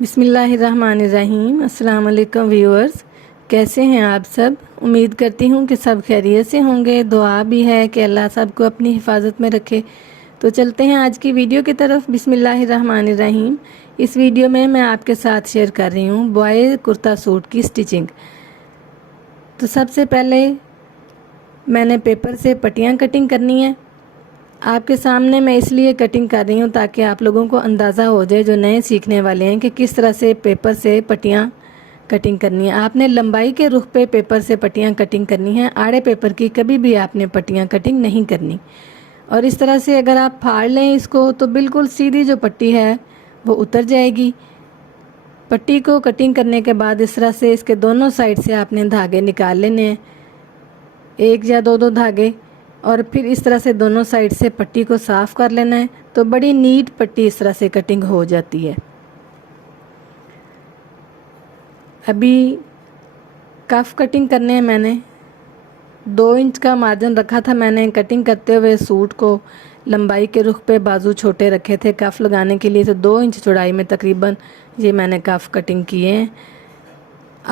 बिस्मिल्लाहिर्रहमानिर्रहीम। अस्सलाम वालेकुम व्यूअर्स, कैसे हैं आप सब। उम्मीद करती हूँ कि सब खैरियत से होंगे। दुआ भी है कि अल्लाह सबको अपनी हिफाजत में रखे। तो चलते हैं आज की वीडियो की तरफ। बिस्मिल्लाहिर्रहमानिर्रहीम। इस वीडियो में मैं आपके साथ शेयर कर रही हूँ बॉय कुर्ता सूट की स्टिचिंग। तो सबसे पहले मैंने पेपर से पट्टियाँ कटिंग करनी है। आपके सामने मैं इसलिए कटिंग कर रही हूँ ताकि आप लोगों को अंदाज़ा हो जाए, जो नए सीखने वाले हैं, कि किस तरह से पेपर से पट्टियाँ कटिंग करनी है। आपने लंबाई के रुख पे पेपर से पट्टियाँ कटिंग करनी है। आड़े पेपर की कभी भी आपने पट्टियाँ कटिंग नहीं करनी। और इस तरह से अगर आप फाड़ लें इसको तो बिल्कुल सीधी जो पट्टी है वो उतर जाएगी। पट्टी को कटिंग करने के बाद इस तरह से इसके दोनों साइड से आपने धागे निकाल लेने हैं, एक या दो धागे, और फिर इस तरह से दोनों साइड से पट्टी को साफ़ कर लेना है। तो बड़ी नीट पट्टी इस तरह से कटिंग हो जाती है। अभी कफ कटिंग करने हैं। मैंने 2 इंच का मार्जिन रखा था। मैंने कटिंग करते हुए सूट को लंबाई के रुख पे बाजू छोटे रखे थे कफ लगाने के लिए। तो 2 इंच चौड़ाई में तकरीबन ये मैंने कफ कटिंग किए हैं।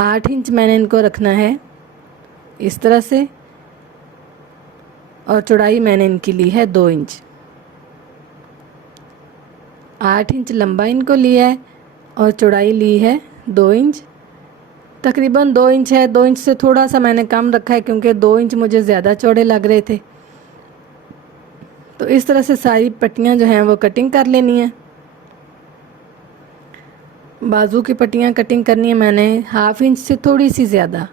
8 इंच मैंने इनको रखना है इस तरह से, और चौड़ाई मैंने इनकी ली है 2 इंच। 8 इंच लंबा इनको लिया है और चौड़ाई ली है 2 इंच। तकरीबन 2 इंच है। 2 इंच से थोड़ा सा मैंने कम रखा है क्योंकि 2 इंच मुझे ज़्यादा चौड़े लग रहे थे। तो इस तरह से सारी पट्टियाँ जो हैं वो कटिंग कर लेनी है। बाजू की पट्टियाँ कटिंग करनी है मैंने 1/2 इंच से थोड़ी सी ज़्यादा।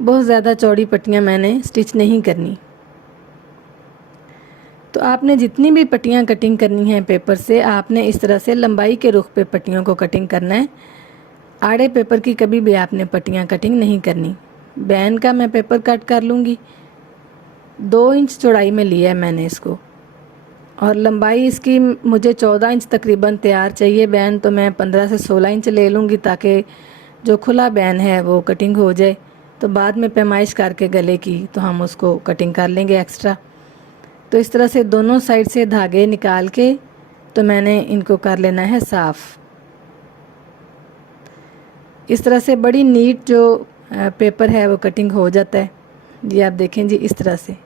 बहुत ज़्यादा चौड़ी पट्टियाँ मैंने स्टिच नहीं करनी। तो आपने जितनी भी पट्टियाँ कटिंग करनी हैं पेपर से, आपने इस तरह से लंबाई के रुख पे पट्टियों को कटिंग करना है। आड़े पेपर की कभी भी आपने पट्टियाँ कटिंग नहीं करनी। बैन का मैं पेपर कट कर लूँगी। 2 इंच चौड़ाई में लिया है मैंने इसको, और लंबाई इसकी मुझे 14 इंच तकरीबन तैयार चाहिए। बैन तो मैं 15 से 16 इंच ले लूँगी ताकि जो खुला बैन है वो कटिंग हो जाए। तो बाद में पैमाइश करके गले की तो हम उसको कटिंग कर लेंगे एक्स्ट्रा। तो इस तरह से दोनों साइड से धागे निकाल के तो मैंने इनको कर लेना है साफ़। इस तरह से बड़ी नीट जो पेपर है वो कटिंग हो जाता है। ये आप देखें जी, इस तरह से।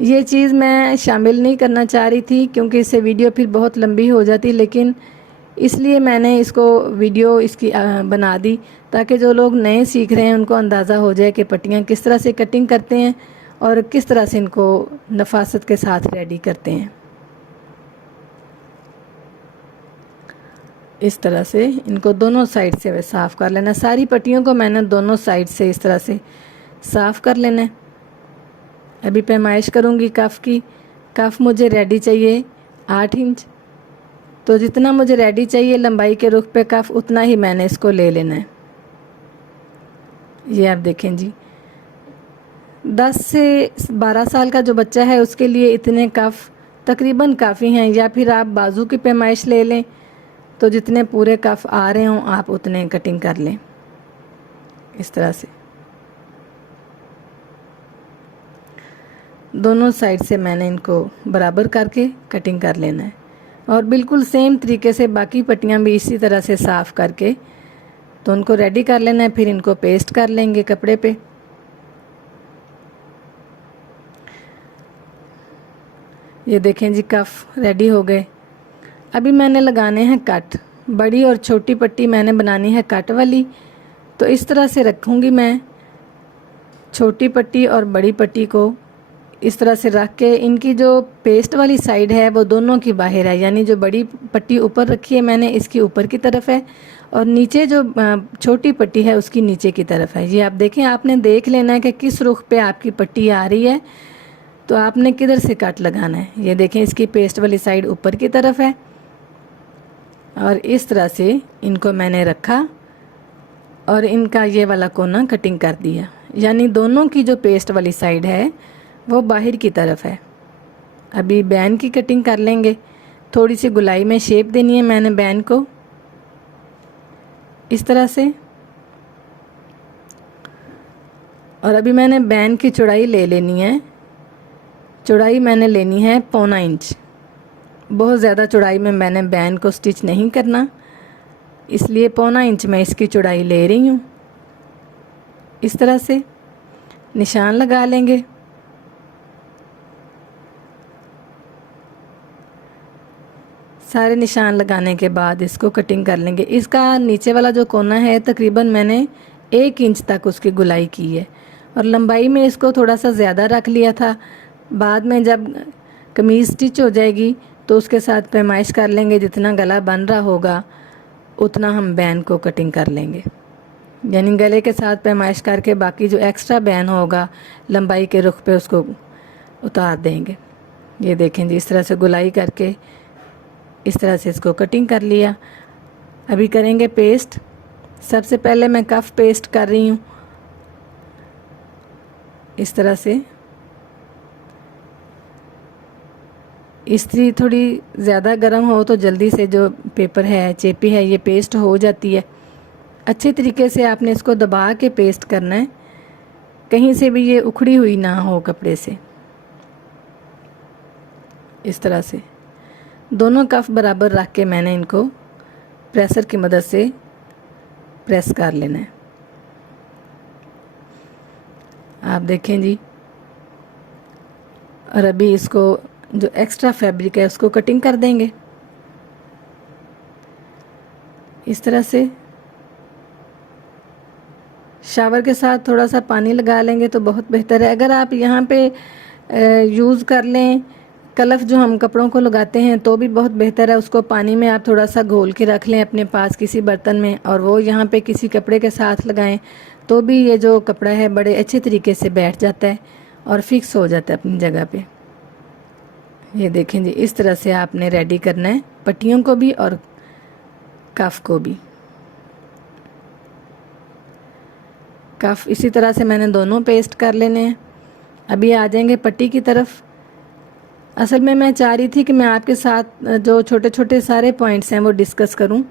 ये चीज़ मैं शामिल नहीं करना चाह रही थी क्योंकि इससे वीडियो फिर बहुत लंबी हो जाती, लेकिन इसलिए मैंने इसको वीडियो इसकी बना दी ताकि जो लोग नए सीख रहे हैं उनको अंदाज़ा हो जाए कि पट्टियाँ किस तरह से कटिंग करते हैं और किस तरह से इनको नफासत के साथ रेडी करते हैं। इस तरह से इनको दोनों साइड से साफ़ कर लेना। सारी पट्टियों को मैंने दोनों साइड से इस तरह से साफ़ कर लेना है। अभी पैमाइश करूँगी कफ़ की। कफ़ मुझे रेडी चाहिए 8 इंच। तो जितना मुझे रेडी चाहिए लंबाई के रुख पे कफ़, उतना ही मैंने इसको ले लेना है। ये आप देखें जी, 10 से 12 साल का जो बच्चा है उसके लिए इतने कफ़ तकरीबन काफ़ी हैं। या फिर आप बाजू की पैमाइश ले लें तो जितने पूरे कफ़ आ रहे हों आप उतने कटिंग कर लें। इस तरह से दोनों साइड से मैंने इनको बराबर करके कटिंग कर लेना है। और बिल्कुल सेम तरीके से बाकी पट्टियाँ भी इसी तरह से साफ़ करके तो उनको रेडी कर लेना है। फिर इनको पेस्ट कर लेंगे कपड़े पे। ये देखें जी, कफ़ रेडी हो गए। अभी मैंने लगाने हैं कट। बड़ी और छोटी पट्टी मैंने बनानी है कट वाली। तो इस तरह से रखूँगी मैं छोटी पट्टी और बड़ी पट्टी को इस तरह से रख के, इनकी जो पेस्ट वाली साइड है वो दोनों की बाहर है। यानी जो बड़ी पट्टी ऊपर रखी है मैंने, इसकी ऊपर की तरफ है, और नीचे जो छोटी पट्टी है उसकी नीचे की तरफ है। ये आप देखें, आपने देख लेना है कि किस रुख पे आपकी पट्टी आ रही है तो आपने किधर से कट लगाना है। ये देखें, इसकी पेस्ट वाली साइड ऊपर की तरफ है और इस तरह से इनको मैंने रखा और इनका ये वाला कोना कटिंग कर दिया। यानी दोनों की जो पेस्ट वाली साइड है वो बाहर की तरफ है। अभी बैन की कटिंग कर लेंगे। थोड़ी सी गुलाई में शेप देनी है मैंने बैन को इस तरह से। और अभी मैंने बैन की चौड़ाई ले लेनी है। चौड़ाई मैंने लेनी है 1.25 इंच। बहुत ज़्यादा चौड़ाई में मैंने बैन को स्टिच नहीं करना, इसलिए 1.25 इंच मैं इसकी चौड़ाई ले रही हूँ। इस तरह से निशान लगा लेंगे। सारे निशान लगाने के बाद इसको कटिंग कर लेंगे। इसका नीचे वाला जो कोना है तकरीबन मैंने 1 इंच तक उसकी गुलाई की है और लंबाई में इसको थोड़ा सा ज़्यादा रख लिया था। बाद में जब कमीज़ स्टिच हो जाएगी तो उसके साथ पैमाइश कर लेंगे, जितना गला बन रहा होगा उतना हम बैन को कटिंग कर लेंगे। यानी गले के साथ पैमाइश करके बाकी जो एक्स्ट्रा बैन होगा लंबाई के रुख पे उसको उतार देंगे। ये देखें जी, इस तरह से गुलाई करके इस तरह से इसको कटिंग कर लिया। अभी करेंगे पेस्ट। सबसे पहले मैं कफ पेस्ट कर रही हूँ इस तरह से। इस्त्री थोड़ी ज़्यादा गर्म हो तो जल्दी से जो पेपर है, चेपी है, ये पेस्ट हो जाती है। अच्छे तरीके से आपने इसको दबा के पेस्ट करना है, कहीं से भी ये उखड़ी हुई ना हो कपड़े से। इस तरह से दोनों कफ बराबर रख के मैंने इनको प्रेसर की मदद से प्रेस कर लेना है। आप देखें जी। और अभी इसको जो एक्स्ट्रा फैब्रिक है उसको कटिंग कर देंगे इस तरह से। शावर के साथ थोड़ा सा पानी लगा लेंगे तो बहुत बेहतर है। अगर आप यहाँ पे यूज़ कर लें कलफ जो हम कपड़ों को लगाते हैं तो भी बहुत बेहतर है। उसको पानी में आप थोड़ा सा घोल के रख लें अपने पास किसी बर्तन में, और वो यहाँ पे किसी कपड़े के साथ लगाएं तो भी ये जो कपड़ा है बड़े अच्छे तरीके से बैठ जाता है और फिक्स हो जाता है अपनी जगह पे। ये देखें जी, इस तरह से आपने रेडी करना है पट्टियों को भी और कफ को भी। कफ इसी तरह से मैंने दोनों पेस्ट कर लेने हैं। अभी आ जाएंगे पट्टी की तरफ। असल में मैं चाह रही थी कि मैं आपके साथ जो छोटे छोटे सारे पॉइंट्स हैं वो डिस्कस करूं,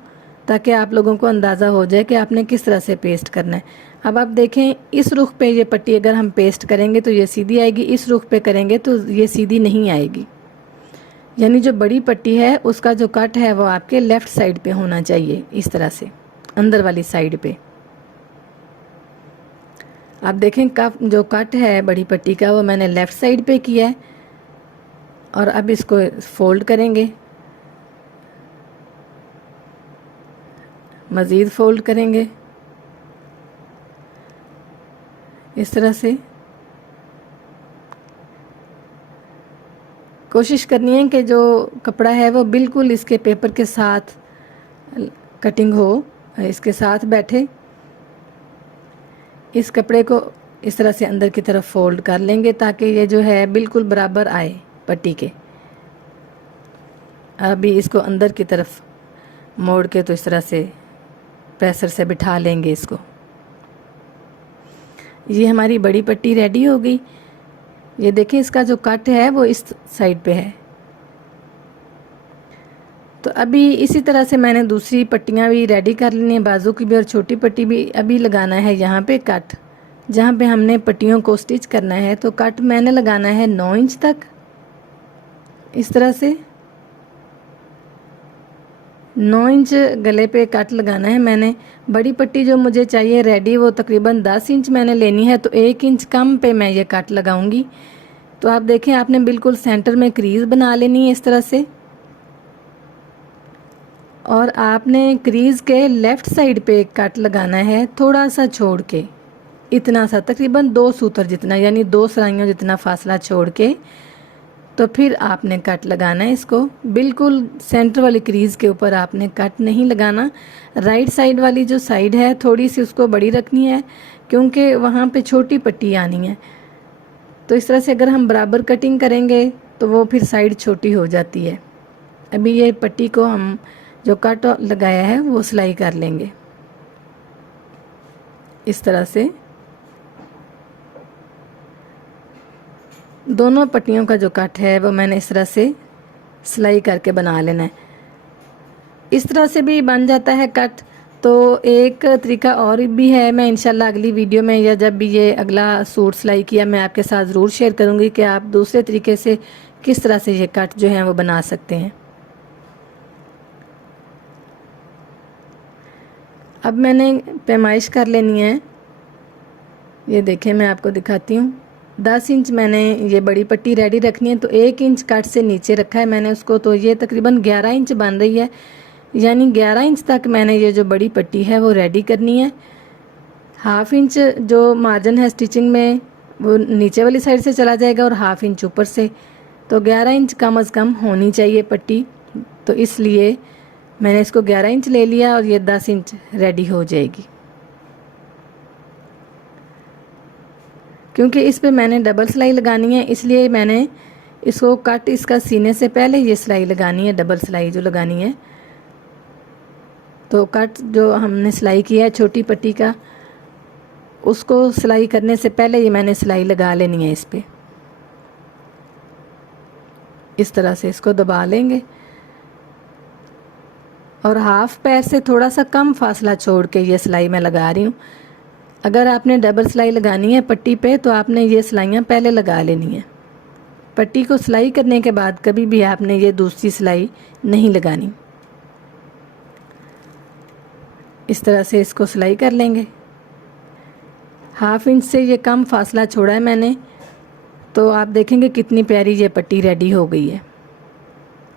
ताकि आप लोगों को अंदाज़ा हो जाए कि आपने किस तरह से पेस्ट करना है। अब आप देखें, इस रुख पे ये पट्टी अगर हम पेस्ट करेंगे तो ये सीधी आएगी, इस रुख पे करेंगे तो ये सीधी नहीं आएगी। यानी जो बड़ी पट्टी है उसका जो कट है वो आपके लेफ़्ट साइड पे होना चाहिए, इस तरह से अंदर वाली साइड पे। आप देखें कफ जो कट है बड़ी पट्टी का वो मैंने लेफ़्ट साइड पे किया है। और अब इसको फोल्ड करेंगे, मज़ीद फोल्ड करेंगे इस तरह से। कोशिश करनी है कि जो कपड़ा है वो बिल्कुल इसके पेपर के साथ कटिंग हो, इसके साथ बैठे। इस कपड़े को इस तरह से अंदर की तरफ फोल्ड कर लेंगे ताकि ये जो है बिल्कुल बराबर आए पट्टी के। अभी इसको अंदर की तरफ मोड़ के तो इस तरह से प्रेसर से बिठा लेंगे इसको। ये हमारी बड़ी पट्टी रेडी हो गई। ये देखिए, इसका जो कट है वो इस साइड पे है। तो अभी इसी तरह से मैंने दूसरी पट्टियाँ भी रेडी कर लेनी है, बाजू की भी और छोटी पट्टी भी। अभी लगाना है यहाँ पे कट, जहाँ पे हमने पट्टियों को स्टिच करना है। तो कट मैंने लगाना है 9 इंच तक, इस तरह से 9 इंच गले पे कट लगाना है मैंने। बड़ी पट्टी जो मुझे चाहिए रेडी वो तकरीबन 10 इंच मैंने लेनी है, तो 1 इंच कम पे मैं ये कट लगाऊंगी। तो आप देखें, आपने बिल्कुल सेंटर में क्रीज़ बना लेनी है इस तरह से, और आपने क्रीज़ के लेफ़्ट साइड पे कट लगाना है थोड़ा सा छोड़ के, इतना सा तकरीबन 2 सूतर जितना, यानी 2 सलाइयों जितना फासला छोड़ के। तो फिर आपने कट लगाना है इसको। बिल्कुल सेंटर वाली क्रीज़ के ऊपर आपने कट नहीं लगाना। राइट साइड वाली जो साइड है थोड़ी सी उसको बड़ी रखनी है, क्योंकि वहाँ पे छोटी पट्टी आनी है। तो इस तरह से अगर हम बराबर कटिंग करेंगे तो वो फिर साइड छोटी हो जाती है। अभी ये पट्टी को हम जो कट लगाया है वो सिलाई कर लेंगे इस तरह से। दोनों पट्टियों का जो कट है वो मैंने इस तरह से सिलाई करके बना लेना है। इस तरह से भी बन जाता है कट। तो एक तरीका और भी है, मैं इंशाल्लाह अगली वीडियो में या जब भी ये अगला सूट सिलाई किया मैं आपके साथ ज़रूर शेयर करूँगी कि आप दूसरे तरीके से किस तरह से ये कट जो है वो बना सकते हैं। अब मैंने पैमाइश कर लेनी है। ये देखें, मैं आपको दिखाती हूँ। 10 इंच मैंने ये बड़ी पट्टी रेडी रखनी है, तो 1 इंच कट से नीचे रखा है मैंने उसको, तो ये तकरीबन 11 इंच बन रही है। यानी 11 इंच तक मैंने ये जो बड़ी पट्टी है वो रेडी करनी है। हाफ इंच जो मार्जिन है स्टिचिंग में वो नीचे वाली साइड से चला जाएगा और हाफ इंच ऊपर से, तो 11 इंच कम अज़ कम होनी चाहिए पट्टी। तो इसलिए मैंने इसको 11 इंच ले लिया और ये 10 इंच रेडी हो जाएगी। क्योंकि इस पे मैंने डबल सिलाई लगानी है, इसलिए मैंने इसको कट इसका सीने से पहले ये सिलाई लगानी है, डबल सिलाई जो लगानी है। तो कट जो हमने सिलाई किया है छोटी पट्टी का, उसको सिलाई करने से पहले ये मैंने सिलाई लगा लेनी है इस पे। इस तरह से इसको दबा लेंगे और हाफ पैर से थोड़ा सा कम फासला छोड़ के ये सिलाई मैं लगा रही हूँ। अगर आपने डबल सिलाई लगानी है पट्टी पे तो आपने ये सिलाइयाँ पहले लगा लेनी है। पट्टी को सिलाई करने के बाद कभी भी आपने ये दूसरी सिलाई नहीं लगानी। इस तरह से इसको सिलाई कर लेंगे। हाफ इंच से ये कम फासला छोड़ा है मैंने, तो आप देखेंगे कितनी प्यारी ये पट्टी रेडी हो गई है।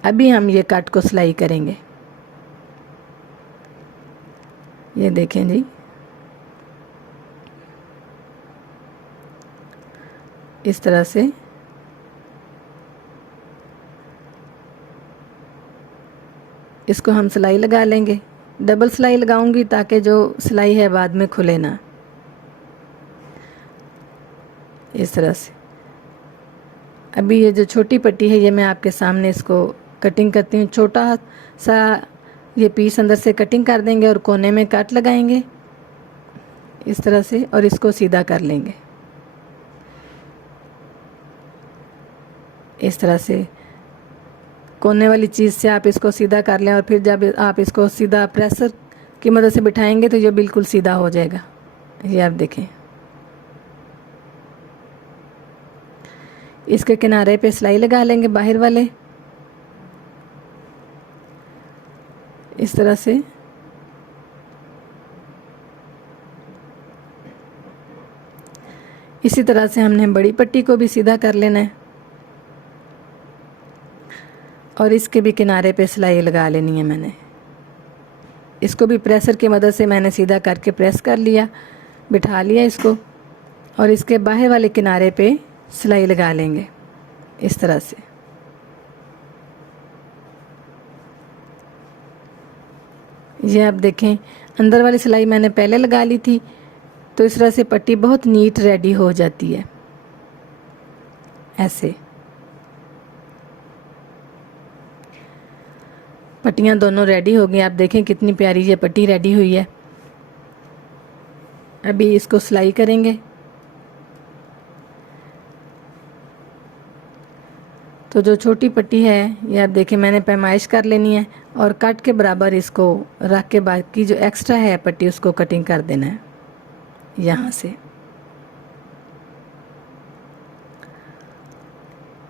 अभी हम ये कट को सिलाई करेंगे। ये देखें जी, इस तरह से इसको हम सिलाई लगा लेंगे। डबल सिलाई लगाऊंगी ताकि जो सिलाई है बाद में खुले ना। इस तरह से अभी ये जो छोटी पट्टी है ये मैं आपके सामने इसको कटिंग करती हूँ। छोटा सा ये पीस अंदर से कटिंग कर देंगे और कोने में कट लगाएंगे इस तरह से, और इसको सीधा कर लेंगे इस तरह से। कोने वाली चीज़ से आप इसको सीधा कर लें और फिर जब आप इसको सीधा प्रेसर की मदद से बिठाएंगे तो ये बिल्कुल सीधा हो जाएगा। ये आप देखें, इसके किनारे पे सिलाई लगा लेंगे बाहर वाले इस तरह से। इसी तरह से हमने बड़ी पट्टी को भी सीधा कर लेना है और इसके भी किनारे पे सिलाई लगा लेनी है मैंने। इसको भी प्रेसर की मदद से मैंने सीधा करके प्रेस कर लिया, बिठा लिया इसको, और इसके बाहर वाले किनारे पे सिलाई लगा लेंगे इस तरह से। ये आप देखें, अंदर वाली सिलाई मैंने पहले लगा ली थी, तो इस तरह से पट्टी बहुत नीट रेडी हो जाती है। ऐसे पट्टियाँ दोनों रेडी हो गई। आप देखें कितनी प्यारी ये पट्टी रेडी हुई है। अभी इसको सिलाई करेंगे। तो जो छोटी पट्टी है ये आप देखें मैंने पैमाइश कर लेनी है और कट के बराबर इसको रख के बाकी जो एक्स्ट्रा है पट्टी उसको कटिंग कर देना है यहाँ से।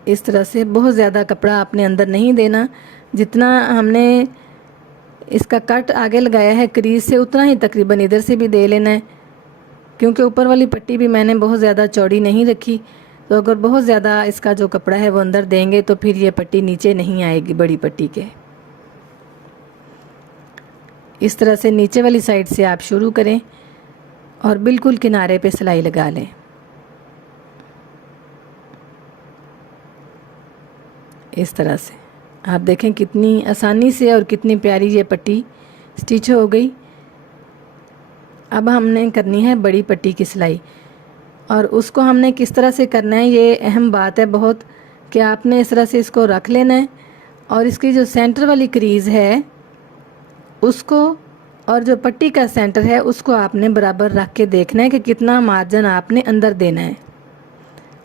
इस तरह से बहुत ज़्यादा कपड़ा आपने अंदर नहीं देना, जितना हमने इसका कट आगे लगाया है क्रीज से उतना ही तकरीबन इधर से भी दे लेना है, क्योंकि ऊपर वाली पट्टी भी मैंने बहुत ज़्यादा चौड़ी नहीं रखी। तो अगर बहुत ज़्यादा इसका जो कपड़ा है वो अंदर देंगे तो फिर ये पट्टी नीचे नहीं आएगी बड़ी पट्टी के। इस तरह से नीचे वाली साइड से आप शुरू करें और बिल्कुल किनारे पे सिलाई लगा लें। इस तरह से आप देखें कितनी आसानी से और कितनी प्यारी ये पट्टी स्टिच हो गई। अब हमने करनी है बड़ी पट्टी की सिलाई, और उसको हमने किस तरह से करना है ये अहम बात है बहुत, कि आपने इस तरह से इसको रख लेना है और इसकी जो सेंटर वाली क्रीज़ है उसको और जो पट्टी का सेंटर है उसको आपने बराबर रख के देखना है कि कितना मार्जिन आपने अंदर देना है।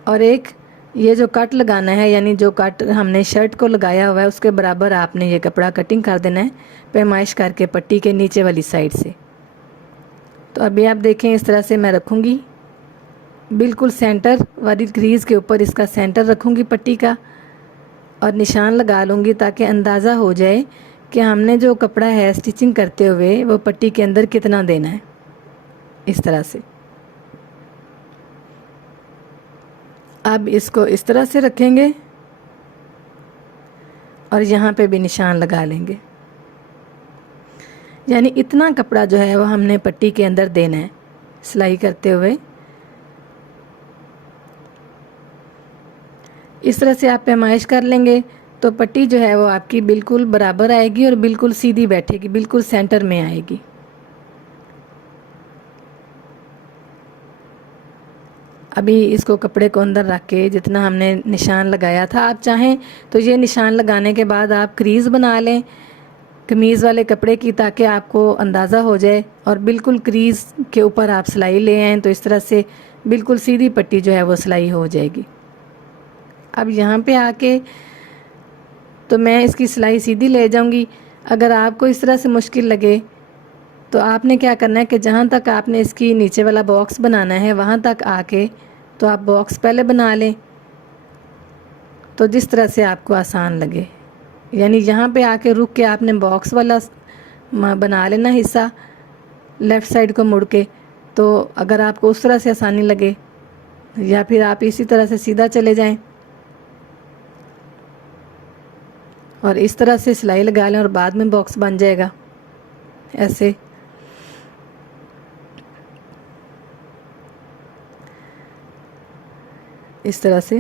और एक ये जो कट लगाना है, यानी जो कट हमने शर्ट को लगाया हुआ है उसके बराबर आपने ये कपड़ा कटिंग कर देना है पैमाइश करके पट्टी के नीचे वाली साइड से। तो अभी आप देखें इस तरह से मैं रखूँगी, बिल्कुल सेंटर वाली क्रीज़ के ऊपर इसका सेंटर रखूँगी पट्टी का और निशान लगा लूँगी ताकि अंदाज़ा हो जाए कि हमने जो कपड़ा है स्टिचिंग करते हुए वो पट्टी के अंदर कितना देना है। इस तरह से अब इसको इस तरह से रखेंगे और यहाँ पे भी निशान लगा लेंगे, यानी इतना कपड़ा जो है वो हमने पट्टी के अंदर देना है सिलाई करते हुए। इस तरह से आप पैमाइश कर लेंगे तो पट्टी जो है वो आपकी बिल्कुल बराबर आएगी और बिल्कुल सीधी बैठेगी, बिल्कुल सेंटर में आएगी। अभी इसको कपड़े को अंदर रख के जितना हमने निशान लगाया था, आप चाहें तो ये निशान लगाने के बाद आप क्रीज़ बना लें कमीज़ वाले कपड़े की, ताकि आपको अंदाज़ा हो जाए और बिल्कुल क्रीज़ के ऊपर आप सिलाई ले आएँ तो इस तरह से बिल्कुल सीधी पट्टी जो है वो सिलाई हो जाएगी। अब यहाँ पे आके तो मैं इसकी सिलाई सीधी ले जाऊँगी। अगर आपको इस तरह से मुश्किल लगे तो आपने क्या करना है कि जहाँ तक आपने इसकी नीचे वाला बॉक्स बनाना है वहाँ तक आके तो आप बॉक्स पहले बना लें, तो जिस तरह से आपको आसान लगे, यानी यहाँ पे आके रुक के आपने बॉक्स वाला बना लेना हिस्सा लेफ़्ट साइड को मुड़ के। तो अगर आपको उस तरह से आसानी लगे या फिर आप इसी तरह से सीधा चले जाएं और इस तरह से सिलाई लगा लें और बाद में बॉक्स बन जाएगा ऐसे। इस तरह से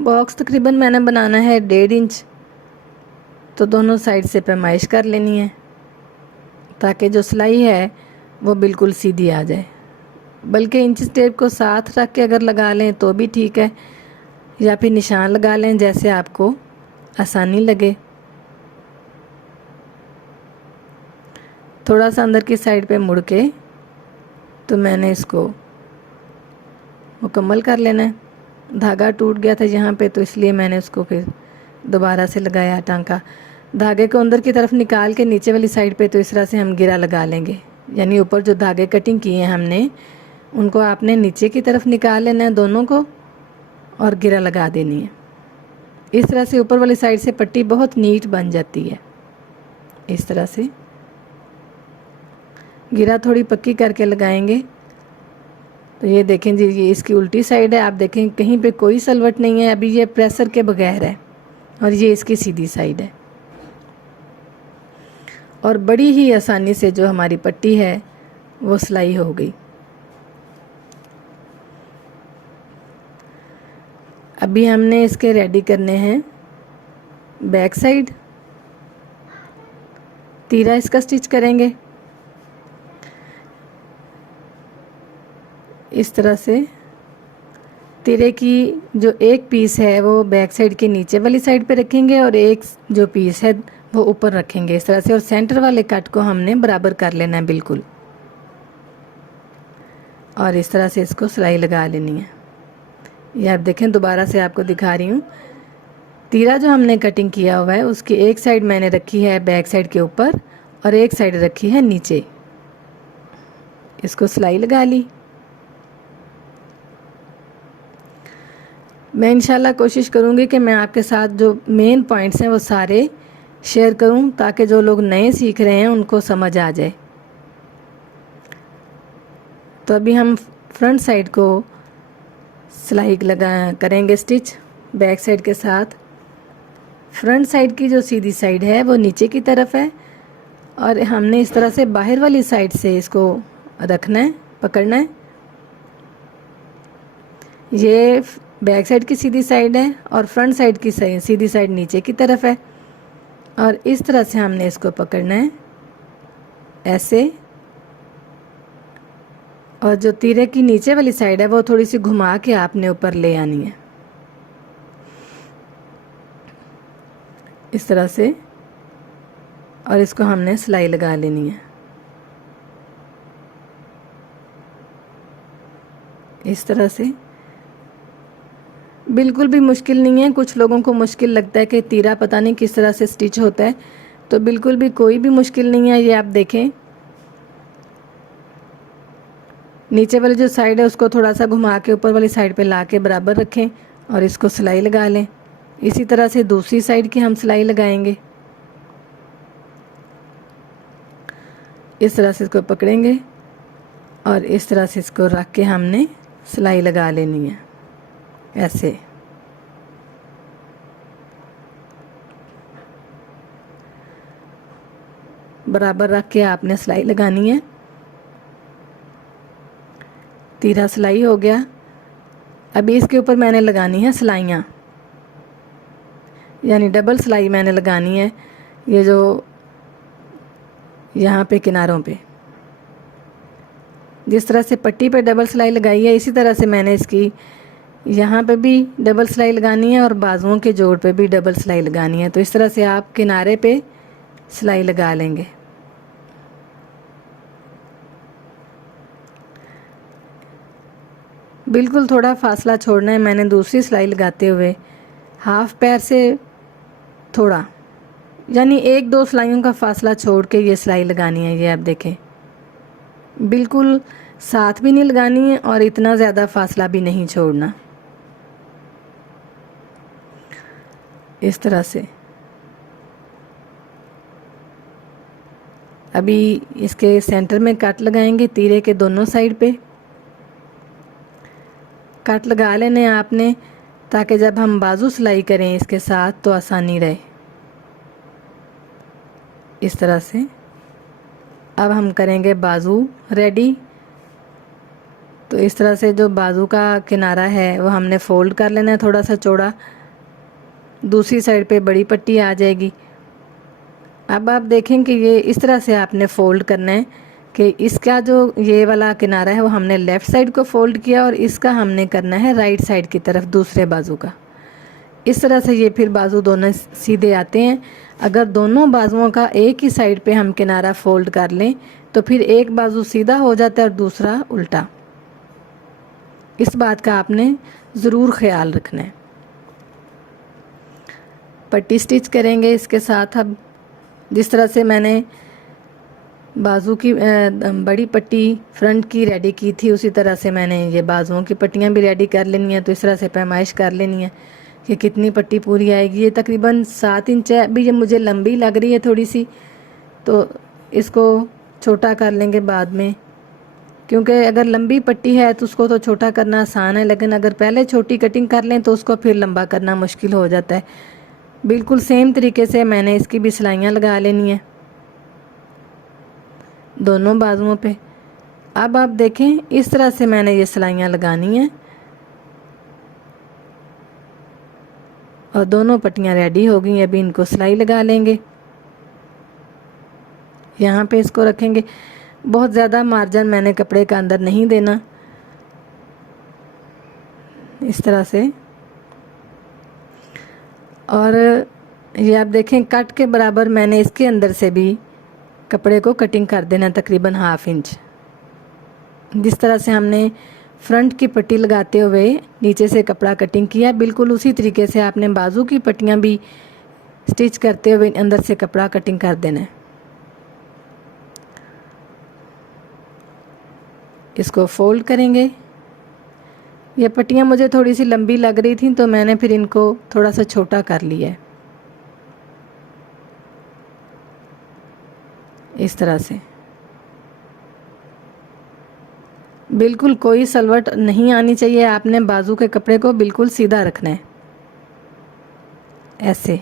बॉक्स तकरीबन मैंने बनाना है 1.5 इंच, तो दोनों साइड से पैमाइश कर लेनी है ताकि जो सिलाई है वो बिल्कुल सीधी आ जाए। बल्कि इंच टेप को साथ रख के अगर लगा लें तो भी ठीक है, या फिर निशान लगा लें जैसे आपको आसानी लगे। थोड़ा सा अंदर की साइड पे मुड़ के तो मैंने इसको मुकम्मल कर लेना है। धागा टूट गया था यहाँ पे तो इसलिए मैंने उसको फिर दोबारा से लगाया टांका। धागे को अंदर की तरफ निकाल के नीचे वाली साइड पे तो इस तरह से हम गिरा लगा लेंगे, यानी ऊपर जो धागे कटिंग किए हैं हमने उनको आपने नीचे की तरफ निकाल लेना है दोनों को और गिरा लगा देनी है। इस तरह से ऊपर वाली साइड से पट्टी बहुत नीट बन जाती है। इस तरह से गिरा थोड़ी पक्की करके लगाएंगे तो ये देखें जी, ये इसकी उल्टी साइड है। आप देखें कहीं पे कोई सलवट नहीं है, अभी ये प्रेशर के बगैर है, और ये इसकी सीधी साइड है। और बड़ी ही आसानी से जो हमारी पट्टी है वो सिलाई हो गई। अभी हमने इसके रेडी करने हैं बैक साइड। तीरा इसका स्टिच करेंगे इस तरह से। तीरे की जो एक पीस है वो बैक साइड के नीचे वाली साइड पे रखेंगे और एक जो पीस है वो ऊपर रखेंगे इस तरह से, और सेंटर वाले कट को हमने बराबर कर लेना है बिल्कुल, और इस तरह से इसको सिलाई लगा लेनी है। ये आप देखें, दोबारा से आपको दिखा रही हूँ। तीरा जो हमने कटिंग किया हुआ है उसकी एक साइड मैंने रखी है बैक साइड के ऊपर और एक साइड रखी है नीचे। इसको सिलाई लगा ली। मैं इंशाल्लाह कोशिश करूँगी कि मैं आपके साथ जो मेन पॉइंट्स हैं वो सारे शेयर करूँ ताकि जो लोग नए सीख रहे हैं उनको समझ आ जाए। तो अभी हम फ्रंट साइड को सिलाई करेंगे स्टिच बैक साइड के साथ। फ्रंट साइड की जो सीधी साइड है वो नीचे की तरफ है और हमने इस तरह से बाहर वाली साइड से इसको रखना है, पकड़ना है। ये बैक साइड की सीधी साइड है और फ्रंट साइड की सीधी साइड नीचे की तरफ है, और इस तरह से हमने इसको पकड़ना है ऐसे। और जो तीरे की नीचे वाली साइड है वो थोड़ी सी घुमा के आपने ऊपर ले आनी है इस तरह से, और इसको हमने सिलाई लगा लेनी है इस तरह से। बिल्कुल भी मुश्किल नहीं है। कुछ लोगों को मुश्किल लगता है कि तीरा पता नहीं किस तरह से स्टिच होता है, तो बिल्कुल भी कोई भी मुश्किल नहीं है। ये आप देखें, नीचे वाली जो साइड है उसको थोड़ा सा घुमा के ऊपर वाली साइड पे ला के बराबर रखें और इसको सिलाई लगा लें इसी तरह से दूसरी साइड की हम सिलाई लगाएंगे। इस तरह से इसको पकड़ेंगे और इस तरह से इसको रख के हमने सिलाई लगा लेनी है, ऐसे। बराबर रख के आपने सिलाई लगानी है। तीरा सिलाई हो गया। अभी इसके ऊपर मैंने लगानी है सिलाइयाँ, यानी डबल सिलाई मैंने लगानी है। ये जो यहाँ पे किनारों पे जिस तरह से पट्टी पे डबल सिलाई लगाई है, इसी तरह से मैंने इसकी यहाँ पे भी डबल सिलाई लगानी है और बाजुओं के जोड़ पे भी डबल सिलाई लगानी है। तो इस तरह से आप किनारे पे सिलाई लगा लेंगे। बिल्कुल थोड़ा फासला छोड़ना है। मैंने दूसरी सिलाई लगाते हुए हाफ पैर से थोड़ा, यानी 1-2 सिलाइयों का फासला छोड़ के ये सिलाई लगानी है। ये आप देखें, बिल्कुल साथ भी नहीं लगानी है और इतना ज़्यादा फासला भी नहीं छोड़ना। इस तरह से अभी इसके सेंटर में कट लगाएंगे, तीरे के दोनों साइड पे कट लगा लेने आपने, ताकि जब हम बाजू सिलाई करें इसके साथ तो आसानी रहे। इस तरह से अब हम करेंगे बाजू रेडी। तो इस तरह से जो बाजू का किनारा है वो हमने फ़ोल्ड कर लेना है, थोड़ा सा चौड़ा। दूसरी साइड पे बड़ी पट्टी आ जाएगी। अब आप देखें कि ये इस तरह से आपने फ़ोल्ड करना है कि इसका जो ये वाला किनारा है वो हमने लेफ़्ट साइड को फ़ोल्ड किया और इसका हमने करना है राइट साइड की तरफ, दूसरे बाजू का। इस तरह से ये फिर बाजू दोनों सीधे आते हैं। अगर दोनों बाजुओं का एक ही साइड पे हम किनारा फ़ोल्ड कर लें तो फिर एक बाजू सीधा हो जाता है और दूसरा उल्टा। इस बात का आपने ज़रूर ख्याल रखना है। पट्टी स्टिच करेंगे इसके साथ। अब जिस तरह से मैंने बाजू की बड़ी पट्टी फ्रंट की रेडी की थी, उसी तरह से मैंने ये बाजुओं की पट्टियाँ भी रेडी कर लेनी है। तो इस तरह से पैमाइश कर लेनी है कि कितनी पट्टी पूरी आएगी। ये तकरीबन 7 इंच है। अभी ये मुझे लंबी लग रही है थोड़ी सी, तो इसको छोटा कर लेंगे बाद में, क्योंकि अगर लंबी पट्टी है तो उसको तो छोटा करना आसान है, लेकिन अगर पहले छोटी कटिंग कर लें तो उसको फिर लंबा करना मुश्किल हो जाता है। बिल्कुल सेम तरीके से मैंने इसकी भी सिलाइयाँ लगा लेनी है दोनों बाजुओं पे। अब आप देखें, इस तरह से मैंने ये सिलाइयाँ लगानी है और दोनों पट्टियाँ रेडी हो गई। अभी इनको सिलाई लगा लेंगे। यहाँ पे इसको रखेंगे। बहुत ज़्यादा मार्जिन मैंने कपड़े का अंदर नहीं देना। इस तरह से, और ये आप देखें कट के बराबर मैंने इसके अंदर से भी कपड़े को कटिंग कर देना, तकरीबन 1/2 इंच। जिस तरह से हमने फ्रंट की पट्टी लगाते हुए नीचे से कपड़ा कटिंग किया, बिल्कुल उसी तरीके से आपने बाजू की पट्टियाँ भी स्टिच करते हुए अंदर से कपड़ा कटिंग कर देना है। इसको फोल्ड करेंगे। ये पट्टियाँ मुझे थोड़ी सी लंबी लग रही थी तो मैंने फिर इनको थोड़ा सा छोटा कर लिया है। इस तरह से बिल्कुल कोई सलवट नहीं आनी चाहिए। आपने बाजू के कपड़े को बिल्कुल सीधा रखना है, ऐसे।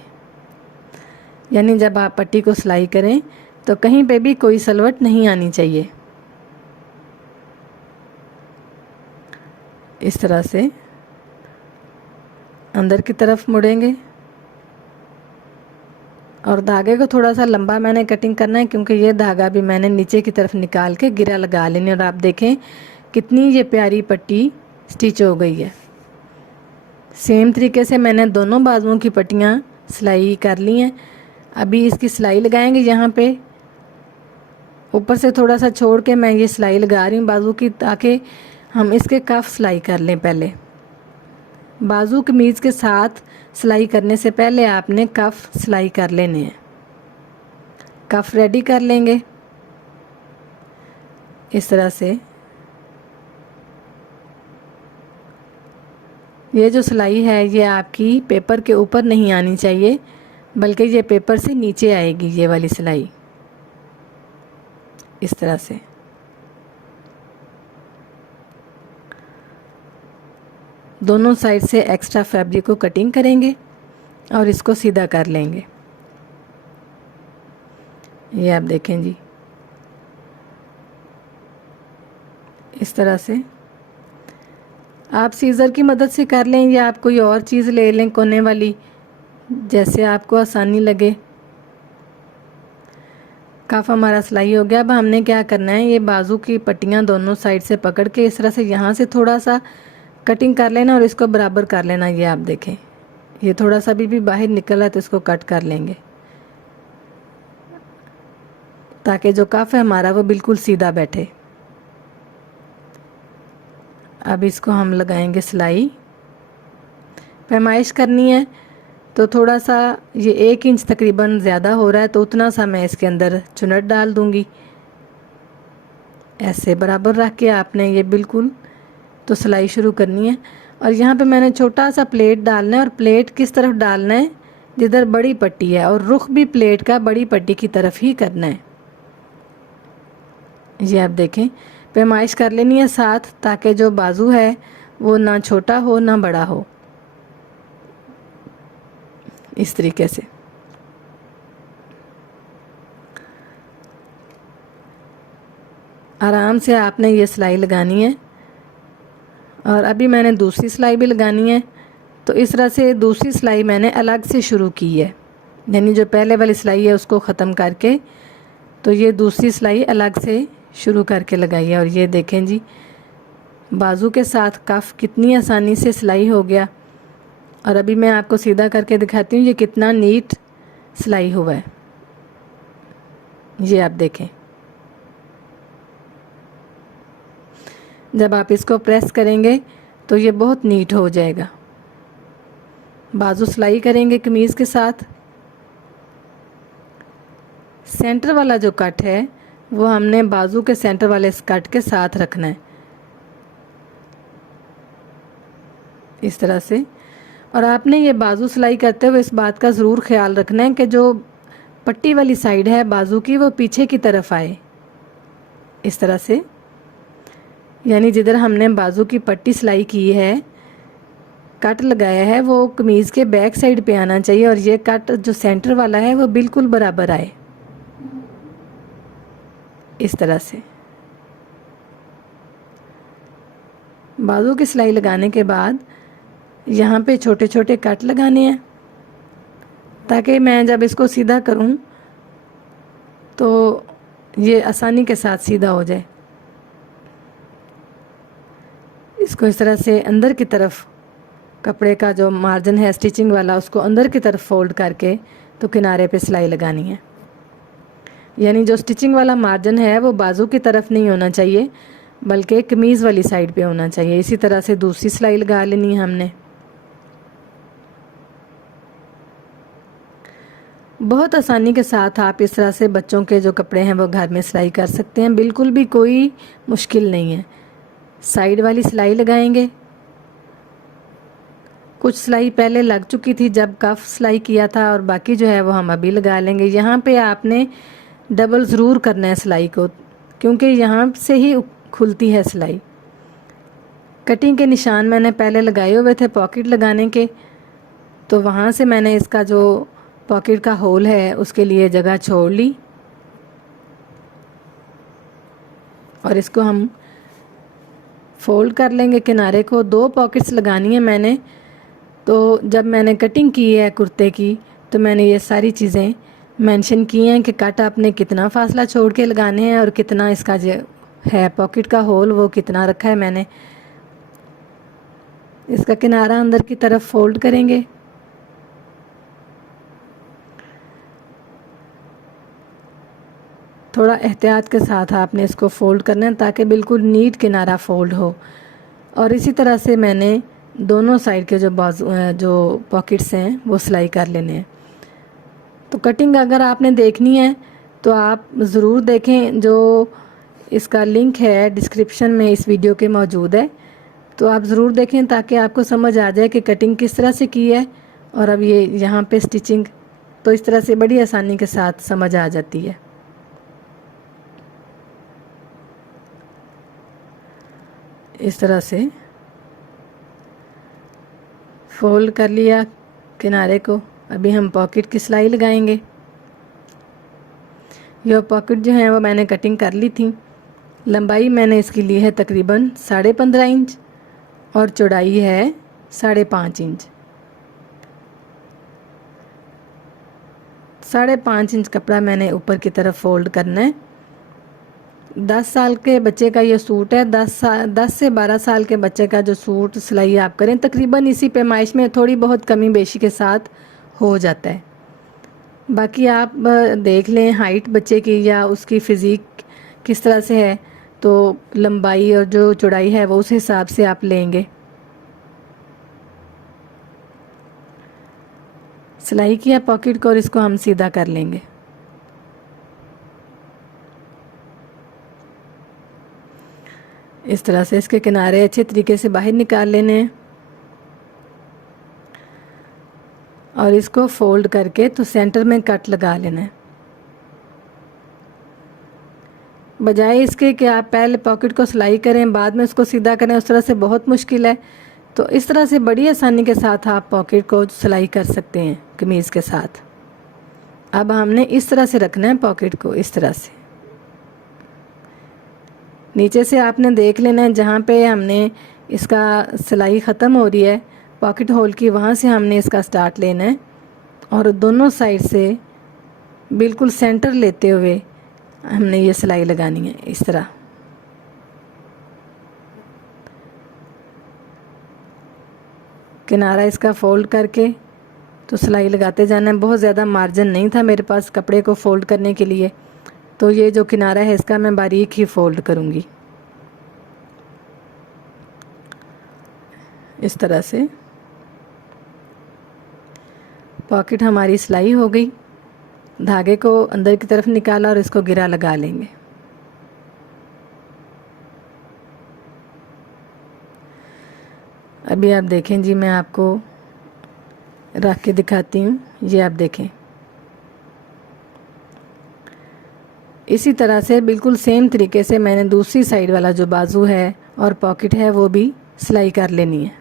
यानी जब आप पट्टी को सिलाई करें तो कहीं पे भी कोई सलवट नहीं आनी चाहिए। इस तरह से अंदर की तरफ मुड़ेंगे और धागे को थोड़ा सा लंबा मैंने कटिंग करना है, क्योंकि ये धागा भी मैंने नीचे की तरफ निकाल के गिरा लगा लेनी है। और आप देखें कितनी ये प्यारी पट्टी स्टिच हो गई है। सेम तरीके से मैंने दोनों बाजुओं की पट्टियाँ सिलाई कर ली हैं। अभी इसकी सिलाई लगाएंगे। यहाँ पे ऊपर से थोड़ा सा छोड़ के मैं ये सिलाई लगा रही हूँ बाजू की, ताकि हम इसके कफ सिलाई कर लें। पहले बाजू कमीज़ के साथ सिलाई करने से पहले आपने कफ सिलाई कर लेने हैं। कफ रेडी कर लेंगे इस तरह से। ये जो सिलाई है ये आपकी पेपर के ऊपर नहीं आनी चाहिए, बल्कि ये पेपर से नीचे आएगी, ये वाली सिलाई इस तरह से। दोनों साइड से एक्स्ट्रा फैब्रिक को कटिंग करेंगे और इसको सीधा कर लेंगे। ये आप देखें जी, इस तरह से आप सीज़र की मदद से कर लें या आप कोई और चीज़ ले लें कोने वाली, जैसे आपको आसानी लगे। काफ हमारा सिलाई हो गया। अब हमने क्या करना है, ये बाजू की पट्टियाँ दोनों साइड से पकड़ के इस तरह से यहाँ से थोड़ा सा कटिंग कर लेना और इसको बराबर कर लेना। ये आप देखें, ये थोड़ा सा भी बाहर निकला है तो इसको कट कर लेंगे, ताकि जो कफ है हमारा वो बिल्कुल सीधा बैठे। अब इसको हम लगाएंगे सिलाई। पैमाइश करनी है तो थोड़ा सा, ये 1 इंच तकरीबन ज़्यादा हो रहा है तो उतना सा मैं इसके अंदर चुनट डाल दूंगी। ऐसे बराबर रख के आपने ये बिल्कुल तो सिलाई शुरू करनी है। और यहाँ पे मैंने छोटा सा प्लेट डालना है, और प्लेट किस तरफ डालना है, जिधर बड़ी पट्टी है, और रुख भी प्लेट का बड़ी पट्टी की तरफ ही करना है। ये आप देखें, पैमाइश कर लेनी है साथ, ताकि जो बाजू है वो ना छोटा हो ना बड़ा हो, इस तरीके से। आराम से आपने ये सिलाई लगानी है। और अभी मैंने दूसरी सिलाई भी लगानी है, तो इस तरह से दूसरी सिलाई मैंने अलग से शुरू की है, यानी जो पहले वाली सिलाई है उसको ख़त्म करके तो ये दूसरी सिलाई अलग से शुरू करके लगाई है। और ये देखें जी, बाजू के साथ कफ कितनी आसानी से सिलाई हो गया। और अभी मैं आपको सीधा करके दिखाती हूँ ये कितना नीट सिलाई हुआ है। ये आप देखें, जब आप इसको प्रेस करेंगे तो ये बहुत नीट हो जाएगा। बाजू सिलाई करेंगे कमीज़ के साथ। सेंटर वाला जो कट है वो हमने बाजू के सेंटर वाले इस कट के साथ रखना है, इस तरह से। और आपने ये बाजू सिलाई करते हुए इस बात का ज़रूर ख्याल रखना है कि जो पट्टी वाली साइड है बाजू की वो पीछे की तरफ आए, इस तरह से। यानी जिधर हमने बाजू की पट्टी सिलाई की है, कट लगाया है, वो कमीज़ के बैक साइड पे आना चाहिए, और ये कट जो सेंटर वाला है वो बिल्कुल बराबर आए, इस तरह से। बाजू की सिलाई लगाने के बाद यहाँ पे छोटे छोटे कट लगाने हैं, ताकि मैं जब इसको सीधा करूँ तो ये आसानी के साथ सीधा हो जाए। इसको इस तरह से अंदर की तरफ, कपड़े का जो मार्जिन है स्टिचिंग वाला, उसको अंदर की तरफ फोल्ड करके तो किनारे पे सिलाई लगानी है। यानी जो स्टिचिंग वाला मार्जिन है वो बाजू की तरफ नहीं होना चाहिए, बल्कि कमीज़ वाली साइड पे होना चाहिए। इसी तरह से दूसरी सिलाई लगा लेनी है हमने। बहुत आसानी के साथ आप इस तरह से बच्चों के जो कपड़े हैं वो घर में सिलाई कर सकते हैं, बिल्कुल भी कोई मुश्किल नहीं है। साइड वाली सिलाई लगाएंगे। कुछ सिलाई पहले लग चुकी थी जब कफ सिलाई किया था, और बाकी जो है वो हम अभी लगा लेंगे। यहाँ पे आपने डबल ज़रूर करना है सिलाई को, क्योंकि यहाँ से ही खुलती है सिलाई। कटिंग के निशान मैंने पहले लगाए हुए थे पॉकेट लगाने के, तो वहाँ से मैंने इसका जो पॉकेट का होल है उसके लिए जगह छोड़ ली, और इसको हम फोल्ड कर लेंगे किनारे को। 2 पॉकेट्स लगानी है मैंने। तो जब मैंने कटिंग की है कुर्ते की, तो मैंने ये सारी चीज़ें मेंशन की हैं कि कट आपने कितना फासला छोड़ के लगाने हैं, और कितना इसका जो है पॉकेट का होल वो कितना रखा है मैंने। इसका किनारा अंदर की तरफ फोल्ड करेंगे। थोड़ा एहतियात के साथ आपने इसको फोल्ड करना है, ताकि बिल्कुल नीट किनारा फोल्ड हो। और इसी तरह से मैंने दोनों साइड के जो पॉकेट्स हैं वो सिलाई कर लेने हैं। तो कटिंग अगर आपने देखनी है तो आप ज़रूर देखें, जो इसका लिंक है डिस्क्रिप्शन में इस वीडियो के मौजूद है। तो आप ज़रूर देखें ताकि आपको समझ आ जाए कि कटिंग किस तरह से की है। और अब ये यहाँ पे स्टिचिंग तो इस तरह से बड़ी आसानी के साथ समझ आ जाती है। इस तरह से फोल्ड कर लिया किनारे को। अभी हम पॉकेट की सिलाई लगाएंगे। यह पॉकेट जो है वो मैंने कटिंग कर ली थी। लंबाई मैंने इसकी ली है तकरीबन 15.5 इंच और चौड़ाई है 5.5 इंच। 5.5 इंच कपड़ा मैंने ऊपर की तरफ फोल्ड करना है। 10 साल के बच्चे का ये सूट है। 10 से 12 साल के बच्चे का जो सूट सिलाई आप करें तकरीबन इसी पैमाइश में थोड़ी बहुत कमी बेशी के साथ हो जाता है। बाकी आप देख लें हाइट बच्चे की या उसकी फ़िज़ीक किस तरह से है, तो लंबाई और जो चौड़ाई है वो उस हिसाब से आप लेंगे। सिलाई किया पॉकेट को और इसको हम सीधा कर लेंगे। इस तरह से इसके किनारे अच्छे तरीके से बाहर निकाल लेने हैं और इसको फोल्ड करके तो सेंटर में कट लगा लेना है। बजाय इसके कि आप पहले पॉकेट को सिलाई करें बाद में उसको सीधा करें, उस तरह से बहुत मुश्किल है। तो इस तरह से बड़ी आसानी के साथ आप पॉकेट को सिलाई कर सकते हैं कमीज़ के साथ। अब हमने इस तरह से रखना है पॉकेट को। इस तरह से नीचे से आपने देख लेना है जहाँ पे हमने इसका सिलाई ख़त्म हो रही है पॉकेट होल की, वहाँ से हमने इसका स्टार्ट लेना है और दोनों साइड से बिल्कुल सेंटर लेते हुए हमने ये सिलाई लगानी है। इस तरह किनारा इसका फोल्ड करके तो सिलाई लगाते जाना है। बहुत ज़्यादा मार्जिन नहीं था मेरे पास कपड़े को फोल्ड करने के लिए, तो ये जो किनारा है इसका मैं बारीक ही फोल्ड करूँगी। इस तरह से पॉकेट हमारी सिलाई हो गई। धागे को अंदर की तरफ निकाला और इसको गिरा लगा लेंगे। अभी आप देखें जी, मैं आपको रख के दिखाती हूँ। ये आप देखें इसी तरह से बिल्कुल सेम तरीके से मैंने दूसरी साइड वाला जो बाजू है और पॉकेट है वो भी सिलाई कर लेनी है।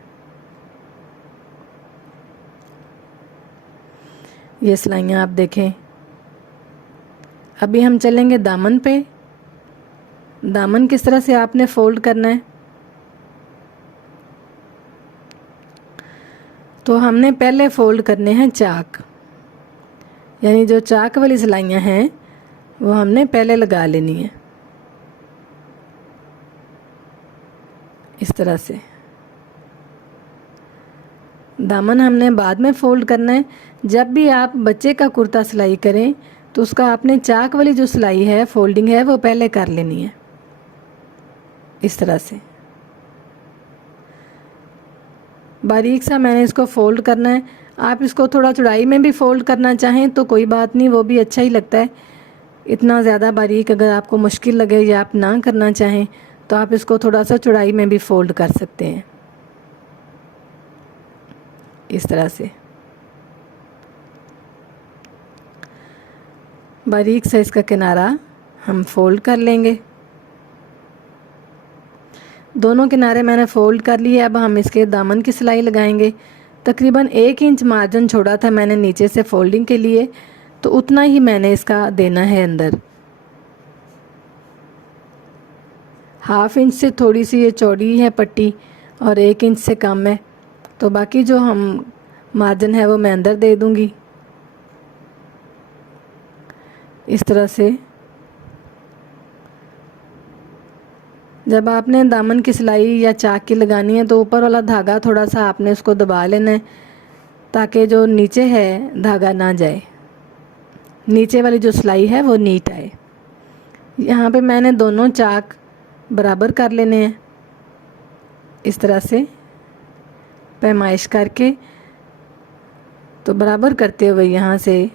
ये सिलाइयाँ आप देखें। अभी हम चलेंगे दामन पे। दामन किस तरह से आपने फोल्ड करना है, तो हमने पहले फोल्ड करने हैं चाक, यानी जो चाक वाली सिलाइयाँ हैं वो हमने पहले लगा लेनी है। इस तरह से दामन हमने बाद में फोल्ड करना है। जब भी आप बच्चे का कुर्ता सिलाई करें तो उसका आपने चाक वाली जो सिलाई है फोल्डिंग है वो पहले कर लेनी है। इस तरह से बारीक सा मैंने इसको फोल्ड करना है। आप इसको थोड़ा चौड़ाई में भी फोल्ड करना चाहें तो कोई बात नहीं, वो भी अच्छा ही लगता है। इतना ज़्यादा बारीक अगर आपको मुश्किल लगे या आप ना करना चाहें तो आप इसको थोड़ा सा चौड़ाई में भी फोल्ड कर सकते हैं। इस तरह से बारीक से इसका किनारा हम फोल्ड कर लेंगे। दोनों किनारे मैंने फोल्ड कर लिए। अब हम इसके दामन की सिलाई लगाएंगे। तकरीबन 1 इंच मार्जिन छोड़ा था मैंने नीचे से फोल्डिंग के लिए, तो उतना ही मैंने इसका देना है अंदर। 1/2 इंच से थोड़ी सी ये चौड़ी है पट्टी और 1 इंच से कम है, तो बाकी जो हम मार्जिन है वो मैं अंदर दे दूंगी। इस तरह से जब आपने दामन की सिलाई या चाक की लगानी है तो ऊपर वाला धागा थोड़ा सा आपने उसको दबा लेना है ताकि जो नीचे है धागा ना जाए, नीचे वाली जो सिलाई है वो नीट आए। यहाँ पे मैंने दोनों चाक बराबर कर लेने हैं। इस तरह से पैमाइश करके तो बराबर करते हुए यहाँ से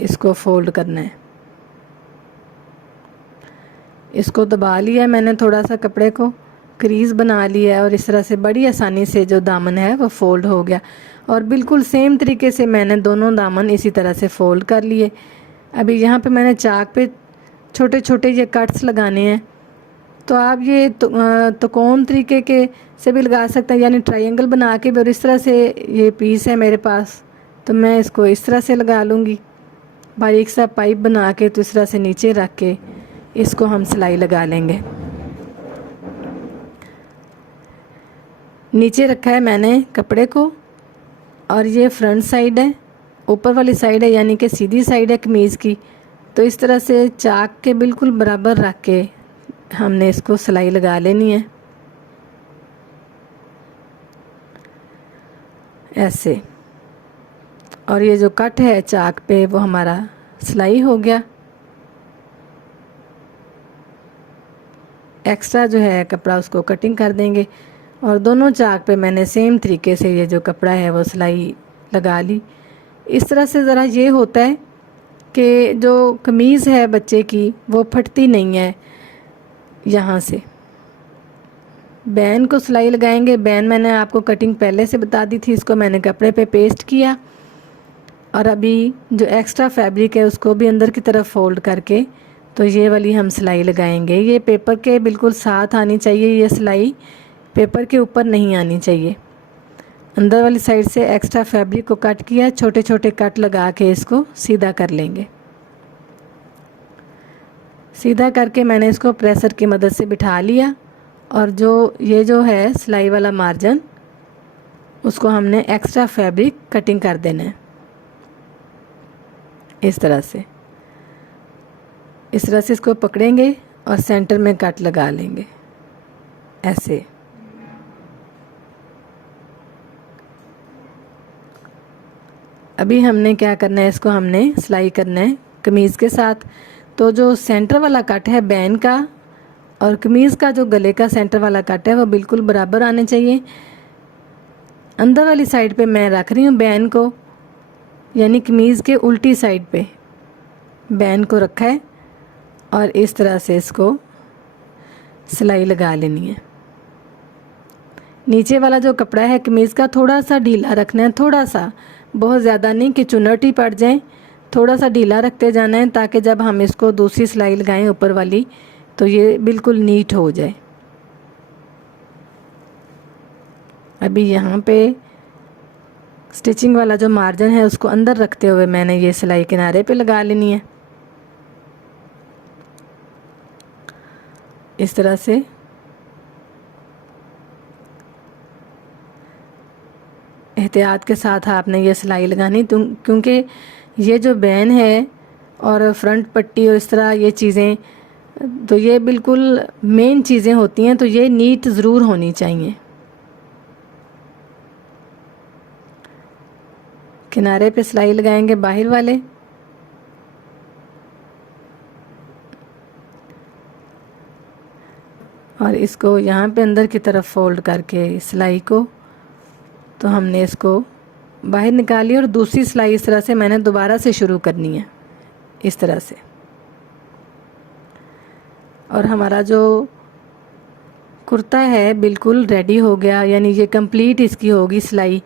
इसको फोल्ड करना है। इसको दबा लिया मैंने थोड़ा सा कपड़े को क्रीज़ बना लिया है और इस तरह से बड़ी आसानी से जो दामन है वो फ़ोल्ड हो गया। और बिल्कुल सेम तरीके से मैंने दोनों दामन इसी तरह से फ़ोल्ड कर लिए। अभी यहाँ पे मैंने चाक पे छोटे छोटे ये कट्स लगाने हैं। तो आप ये त्रिकोण तरीके के से भी लगा सकते हैं, यानी ट्रायंगल बना के भी। और इस तरह से ये पीस है मेरे पास, तो मैं इसको इस तरह से लगा लूँगी बारीक सा पाइप बना के। तो इस तरह से नीचे रख के इसको हम सिलाई लगा लेंगे। नीचे रखा है मैंने कपड़े को और ये फ्रंट साइड है, ऊपर वाली साइड है यानी कि सीधी साइड है कमीज़ की। तो इस तरह से चाक के बिल्कुल बराबर रख के हमने इसको सिलाई लगा लेनी है ऐसे। और ये जो कट है चाक पे वो हमारा सिलाई हो गया। एक्स्ट्रा जो है कपड़ा उसको कटिंग कर देंगे। और दोनों चाक पे मैंने सेम तरीके से ये जो कपड़ा है वो सिलाई लगा ली। इस तरह से ज़रा ये होता है कि जो कमीज़ है बच्चे की वो फटती नहीं है। यहाँ से बैन को सिलाई लगाएंगे। बैन मैंने आपको कटिंग पहले से बता दी थी, इसको मैंने कपड़े पे पेस्ट किया। और अभी जो एक्स्ट्रा फैब्रिक है उसको भी अंदर की तरफ फोल्ड करके तो ये वाली हम सिलाई लगाएंगे। ये पेपर के बिल्कुल साथ आनी चाहिए, ये सिलाई पेपर के ऊपर नहीं आनी चाहिए। अंदर वाली साइड से एक्स्ट्रा फैब्रिक को कट किया, छोटे छोटे कट लगा के इसको सीधा कर लेंगे। सीधा करके मैंने इसको प्रेसर की मदद से बिठा लिया। और ये जो है सिलाई वाला मार्जिन उसको हमने एक्स्ट्रा फैब्रिक कटिंग कर देना है इस तरह से। इस तरह से इसको पकड़ेंगे और सेंटर में कट लगा लेंगे ऐसे। अभी हमने क्या करना है, इसको हमने सिलाई करना है कमीज़ के साथ। तो जो सेंटर वाला कट है बैन का और कमीज़ का जो गले का सेंटर वाला कट है वो बिल्कुल बराबर आने चाहिए। अंदर वाली साइड पे मैं रख रही हूँ बैन को, यानी कमीज़ के उल्टी साइड पे बैन को रखा है। और इस तरह से इसको सिलाई लगा लेनी है। नीचे वाला जो कपड़ा है कमीज़ का थोड़ा सा ढीला रखना है, थोड़ा सा, बहुत ज़्यादा नहीं कि चुनौती पड़ जाए। थोड़ा सा ढीला रखते जाना है ताकि जब हम इसको दूसरी सिलाई लगाएं ऊपर वाली तो ये बिल्कुल नीट हो जाए। अभी यहाँ पे स्टिचिंग वाला जो मार्जिन है उसको अंदर रखते हुए मैंने ये सिलाई किनारे पे लगा लेनी है इस तरह से। एहतियात के साथ आपने ये सिलाई लगानी, क्योंकि ये जो बैन है और फ्रंट पट्टी और इस तरह ये चीज़ें, तो ये बिल्कुल मेन चीज़ें होती हैं, तो ये नीट ज़रूर होनी चाहिए। किनारे पे सिलाई लगाएंगे बाहर वाले। और इसको यहाँ पे अंदर की तरफ फोल्ड करके सिलाई को तो हमने इसको बाहर निकाली। और दूसरी सिलाई इस तरह से मैंने दोबारा से शुरू करनी है इस तरह से। और हमारा जो कुर्ता है बिल्कुल रेडी हो गया, यानी ये कंप्लीट इसकी होगी सिलाई।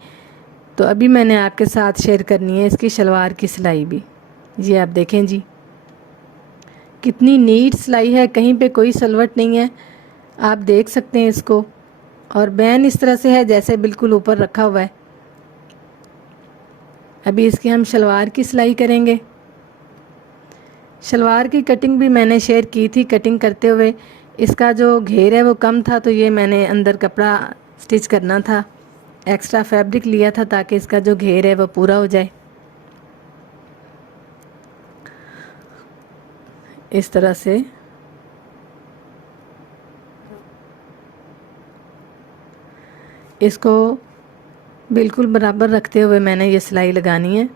तो अभी मैंने आपके साथ शेयर करनी है इसकी शलवार की सिलाई भी। ये आप देखें जी कितनी नीट सिलाई है, कहीं पे कोई सलवट नहीं है, आप देख सकते हैं इसको। और बैन इस तरह से है जैसे बिल्कुल ऊपर रखा हुआ है। अभी इसकी हम शलवार की सिलाई करेंगे। शलवार की कटिंग भी मैंने शेयर की थी। कटिंग करते हुए इसका जो घेर है वो कम था, तो ये मैंने अंदर कपड़ा स्टिच करना था, एक्स्ट्रा फैब्रिक लिया था ताकि इसका जो घेर है वो पूरा हो जाए इस तरह से। इसको बिल्कुल बराबर रखते हुए मैंने ये सिलाई लगानी है,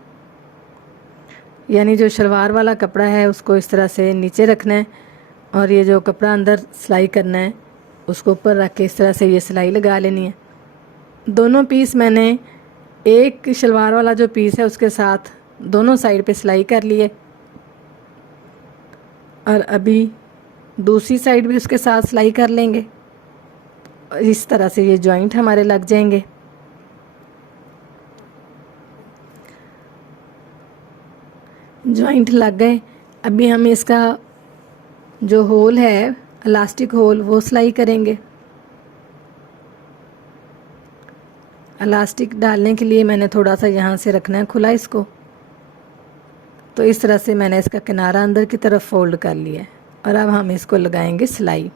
यानी जो शलवार वाला कपड़ा है उसको इस तरह से नीचे रखना है और ये जो कपड़ा अंदर सिलाई करना है उसको ऊपर रख के इस तरह से ये सिलाई लगा लेनी है। दोनों पीस मैंने एक शलवार वाला जो पीस है उसके साथ दोनों साइड पे सिलाई कर लिए। और अभी दूसरी साइड भी उसके साथ सिलाई कर लेंगे। इस तरह से ये जॉइंट हमारे लग जाएंगे। जॉइंट लग गए। अभी हम इसका जो होल है, इलास्टिक होल, वो सिलाई करेंगे। इलास्टिक डालने के लिए मैंने थोड़ा सा यहाँ से रखना है खुला इसको। तो इस तरह से मैंने इसका किनारा अंदर की तरफ फोल्ड कर लिया है और अब हम इसको लगाएंगे सिलाई।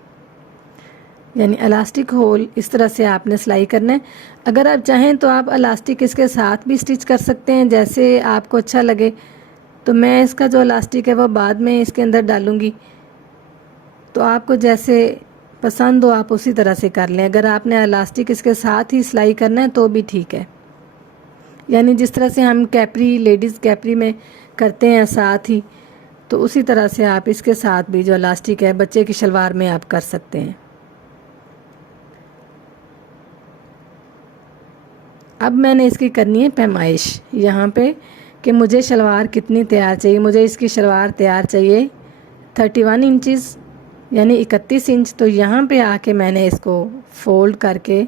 यानी इलास्टिक होल इस तरह से आपने सिलाई करना है। अगर आप चाहें तो आप इलास्टिक इसके साथ भी स्टिच कर सकते हैं, जैसे आपको अच्छा लगे। तो मैं इसका जो इलास्टिक है वो बाद में इसके अंदर डालूँगी, तो आपको जैसे पसंद हो आप उसी तरह से कर लें। अगर आपने इलास्टिक इसके साथ ही सिलाई करना है तो भी ठीक है। यानी जिस तरह से हम कैपरी, लेडीज़ कैपरी में करते हैं साथ ही, तो उसी तरह से आप इसके साथ भी जो इलास्टिक है बच्चे की शलवार में आप कर सकते हैं। अब मैंने इसकी करनी है पैमाइश यहाँ पे कि मुझे शलवार कितनी तैयार चाहिए। मुझे इसकी शलवार तैयार चाहिए 31 इंचज़ यानी 31 इंच। तो यहाँ पे आके मैंने इसको फोल्ड करके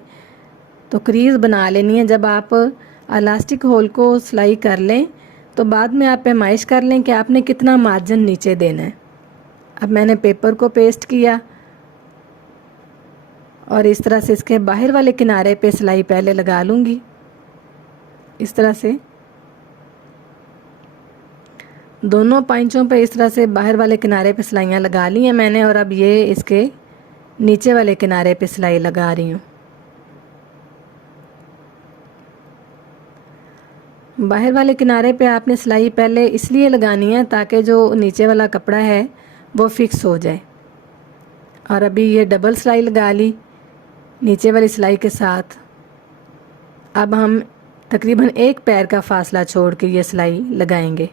तो क्रीज़ बना लेनी है। जब आप इलास्टिक होल को सिलाई कर लें तो बाद में आप पैमाइश कर लें कि आपने कितना मार्जिन नीचे देना है। अब मैंने पेपर को पेस्ट किया और इस तरह से इसके बाहर वाले किनारे पे सिलाई पहले लगा लूँगी। इस तरह से दोनों पाइंचों पे इस तरह से बाहर वाले किनारे पे सिलाइयाँ लगा ली हैं मैंने, और अब ये इसके नीचे वाले किनारे पे सिलाई लगा रही हूँ। बाहर वाले किनारे पे आपने सिलाई पहले इसलिए लगानी है ताकि जो नीचे वाला कपड़ा है वो फिक्स हो जाए। और अभी ये डबल सिलाई लगा ली नीचे वाली सिलाई के साथ। अब हम तकरीबन एक पैर का फासला छोड़ के ये सिलाई लगाएंगे।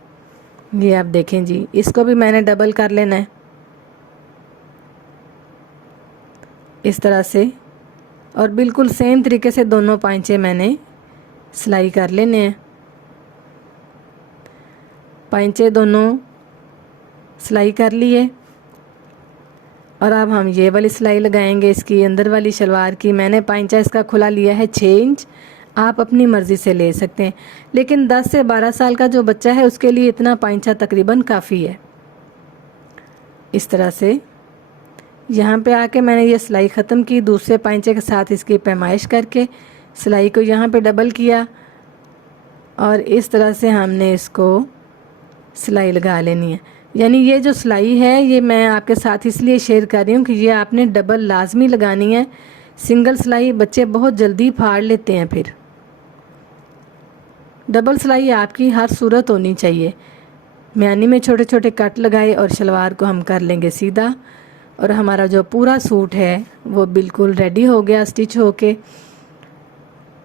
ये आप देखें जी, इसको भी मैंने डबल कर लेना है इस तरह से, और बिल्कुल सेम तरीके से दोनों पांचे मैंने सिलाई कर लेने हैं। पांचे दोनों सिलाई कर लिए और अब हम ये वाली सिलाई लगाएंगे इसकी अंदर वाली शलवार की। मैंने पांचा इसका खुला लिया है 6 इंच, आप अपनी मर्ज़ी से ले सकते हैं, लेकिन 10 से 12 साल का जो बच्चा है उसके लिए इतना पांचा तकरीबन काफ़ी है। इस तरह से यहाँ पे आके मैंने ये सिलाई ख़त्म की। दूसरे पांचे के साथ इसकी पैमाइश करके सिलाई को यहाँ पे डबल किया और इस तरह से हमने इसको सिलाई लगा लेनी है। यानी ये जो सिलाई है ये मैं आपके साथ इसलिए शेयर कर रही हूँ कि ये आपने डबल लाजमी लगानी है। सिंगल सिलाई बच्चे बहुत जल्दी फाड़ लेते हैं, फिर डबल सिलाई आपकी हर सूरत होनी चाहिए। म्यानी में छोटे छोटे कट लगाए और शलवार को हम कर लेंगे सीधा, और हमारा जो पूरा सूट है वो बिल्कुल रेडी हो गया स्टिच होके।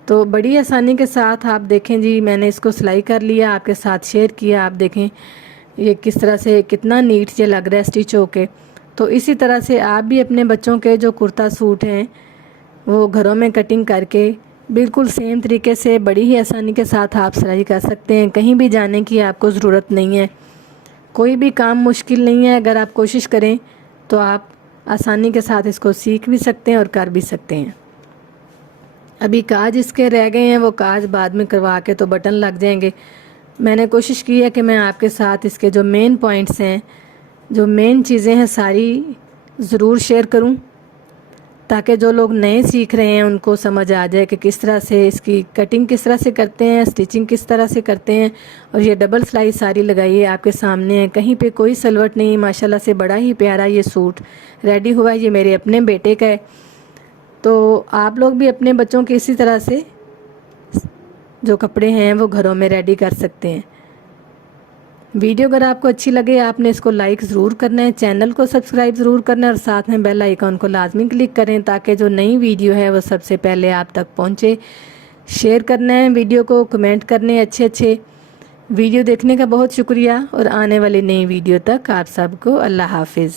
तो बड़ी आसानी के साथ आप देखें जी, मैंने इसको सिलाई कर लिया, आपके साथ शेयर किया। आप देखें ये किस तरह से कितना नीट ये लग रहा है स्टिच होके। तो इसी तरह से आप भी अपने बच्चों के जो कुर्ता सूट हैं वो घरों में कटिंग करके बिल्कुल सेम तरीके से बड़ी ही आसानी के साथ आप सिलाई कर सकते हैं। कहीं भी जाने की आपको ज़रूरत नहीं है, कोई भी काम मुश्किल नहीं है। अगर आप कोशिश करें तो आप आसानी के साथ इसको सीख भी सकते हैं और कर भी सकते हैं। अभी काज इसके रह गए हैं, वो काज बाद में करवा के तो बटन लग जाएंगे। मैंने कोशिश की है कि मैं आपके साथ इसके जो मेन पॉइंट्स हैं, जो मेन चीज़ें हैं, सारी ज़रूर शेयर करूं, ताकि जो लोग नए सीख रहे हैं उनको समझ आ जाए कि किस तरह से इसकी कटिंग किस तरह से करते हैं, स्टिचिंग किस तरह से करते हैं। और ये डबल सिलाई सारी लगाई है आपके सामने है, कहीं पे कोई सलवट नहीं। माशाल्लाह से बड़ा ही प्यारा ये सूट रेडी हुआ है। ये मेरे अपने बेटे का है, तो आप लोग भी अपने बच्चों के इसी तरह से जो कपड़े हैं वो घरों में रेडी कर सकते हैं। वीडियो अगर आपको अच्छी लगे आपने इसको लाइक ज़रूर करना है, चैनल को सब्सक्राइब ज़रूर करना है और साथ में बेल आइकॉन को लाजमी क्लिक करें ताकि जो नई वीडियो है वो सबसे पहले आप तक पहुंचे। शेयर करना है वीडियो को, कमेंट करने अच्छे वीडियो देखने का बहुत शुक्रिया, और आने वाली नई वीडियो तक आप सबको अल्लाह हाफिज़।